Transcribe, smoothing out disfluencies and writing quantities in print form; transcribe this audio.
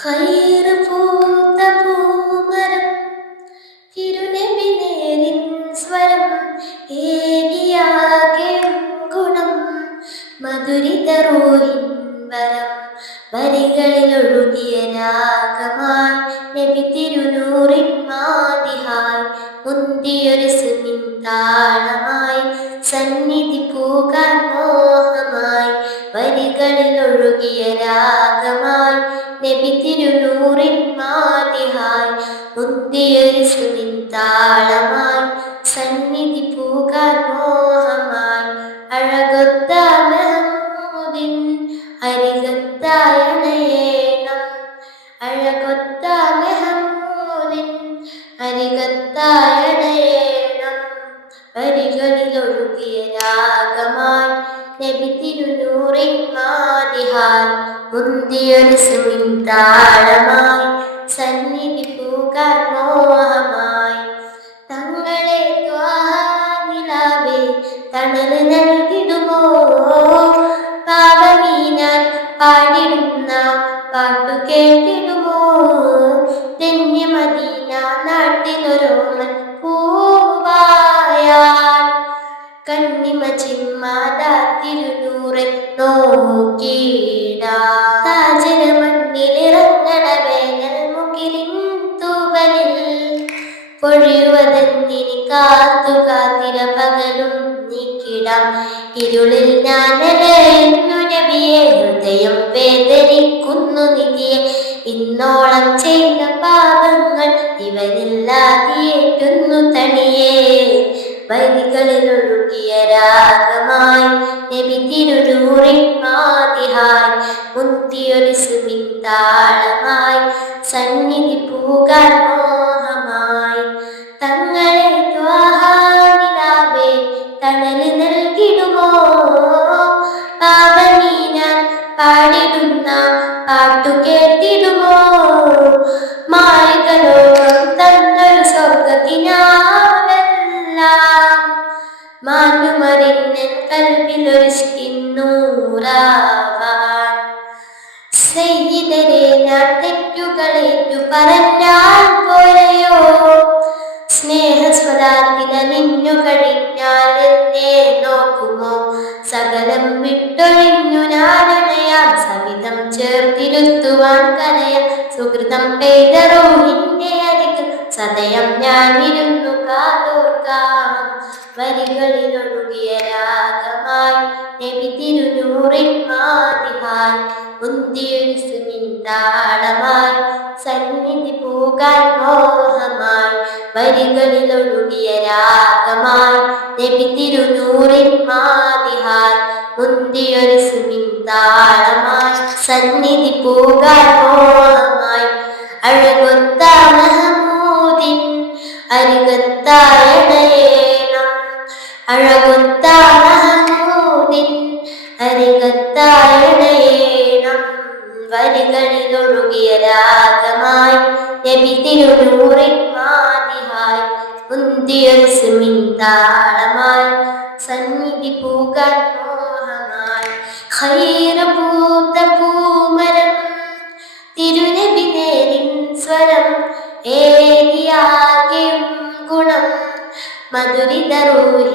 ഖൈറ് പൂത്ത പൂമരം തിരുനബി നേരിൻ സ്വരം ഏകിയാകെ ഗുണം മധുരിത റൂഹിൻ വരം വരികളിലൊഴുകിയ രാഗമായി നബി തിരുനൂറിൻ മാതിഹായി മുന്തിയൊരു സുനിൻ താളമായി സന്നിധി പൂകാൻ മോഹമായി വരികളിലൊഴുകിയ രാഗമായി നബി തിരുനൂറിൻ മാതിഹായി മുന്തിയൊരു സുനിൻ താളമായി സന്നിധി പൂകാൻ മോഹമായി അഴകൊത്ത മെഹമ്മൂദിൻ അരികത്തായണയേണം അഴകൊത്ത മെഹമ്മൂദിൻ അരികത്തായണയേണം വരികളിലൊഴുകിയ രാഗമായി നബി തിരുനൂറിൻ മാതിഹായി മുന്തിയൊരു സുനിൻ താളമായി സന്നിധി പൂകാൻ മോഹമായി തങ്ങളെ ത്വാഹാനിലാവേ തണൽ നൽകിടുമോ പാവമീനാൻ പാടിടുന്ന പാട്ടു കേട്ടിടുമോ ധന്യമദീന നാട്ടിലൊരോമൻ പൂവായാൽ കണ്ണിമ ചിമ്മാതാ തിരുനൂറെ നോക്കിയിടാ താജന മണ്ണിലിറങ്ങണ വേനൽ മുകിലിൻ തൂവലിൽ പൊഴിയുവതെന്നിനി കാത്തു കാത്തിര പകലും നീക്കിടാം ഇരുളിൽ ഞാനലയുന്നു നബിയെ ഹൃദയം വേദനിക്കുന്നു നിധിയെ ഇന്നോളം ചെയ്ത പാപങ്ങൾ ഇവനില്ലാതിയേറ്റുന്നു തണിയേ വരികളിലൊഴുകിയ രാഗമായി നബി തിരുനൂറിൻ മാതിഹായി മുന്തിയൊരു സുനിൻ താളമായി സന്നിധി പൂകാൻ മോഹമായി തങ്ങളെ ത്വാഹാനിലാവേ തണൽ നൽകിടുമോ പാവനീനാൻ പാടിടുന്ന പാട്ടു കേട്ടിടുമോ മാളികലോകം തന്നൊരു സ്വർഗത്തിനാവെല്ലാം മാനുമറിഞ്ഞൻ കൽവിലൊരുഷ്കിന്നൂറാവാൻ സയ്യിദരെ ഞാൻ തെറ്റുകളേറ്റു പറഞ്ഞാൽ പോലെയോ സ്നേഹസ്വദാത്തില നിന്നു കഴിഞ്ഞാൽ എന്നെ നോക്കുമോ സകലം വിട്ടൊഴിഞ്ഞു ഞാനണയാൻ സവിധം ചേർത്തിരുത്തുവാൻ കലയാൻ സുഹൃതം പെയ്ത റൂഹിന്റെ അരികിൽ സദയം ഞാൻ ഇരുന്നു കാതോർക്കാം വരികളിലൊഴുകിയ രാഗമായി നബി തിരുനൂറിൻ മാതിഹായി മുന്തിയൊരു സുനിൻ താളമായി സന്നിധി പൂകാൻ മോഹമായി വരികളിലൊഴുകിയ രാഗമായി നബി തിരുനൂറിൻ മാതിഹായി മുന്തിയൊരു സുനിൻ താളമായി സന്നിധി പൂകാൻ മോഹമായി അഴകൊത്ത മെഹമ്മൂദിൻ അരികത്തായണയേണം അഴകൊത്ത മെഹമ്മൂദിൻ അരികത്തായണയേണം വരികളിലൊഴുകിയ രാഗമായി നബി തിരുനൂറിൻ മാതിഹായി മുന്തിയൊരു സുനിൻ താളമായി സന്നിധി പൂകാൻ മോഹമായി ഖൈറ് പൂത്ത പൂമരം തിരുനബി നേരിൻ സ്വരം ഏകിയാകെ ഗുണം മധുരിത റൂഹിൻ